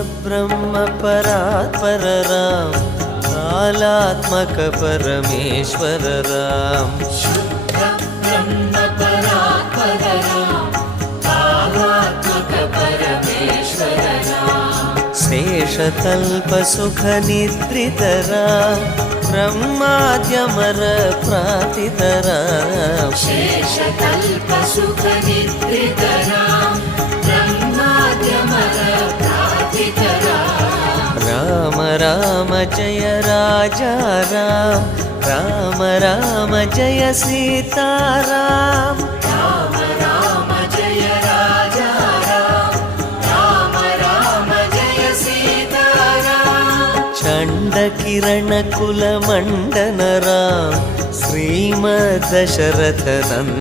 ब्रह्म परात्पर राम, कालात्मक परमेश्वर राम। शुद्ध ब्रह्म परात्पर राम, कालात्मक परमेश्वर राम। शेषतल्प सुख निद्रित राम, ब्रह्माद्यमर प्रातित राम। शेषतल्प सुख निद्रित राम, ब्रह्माद्यमर प्रातित राम। राम राम जय राजा राम, राम राम जय सीता राम। राम राम जय राजा राम, राम राम जय सीता राम। चंड किरण कुल मंडन राम, श्रीमद् दशरथ नंदन।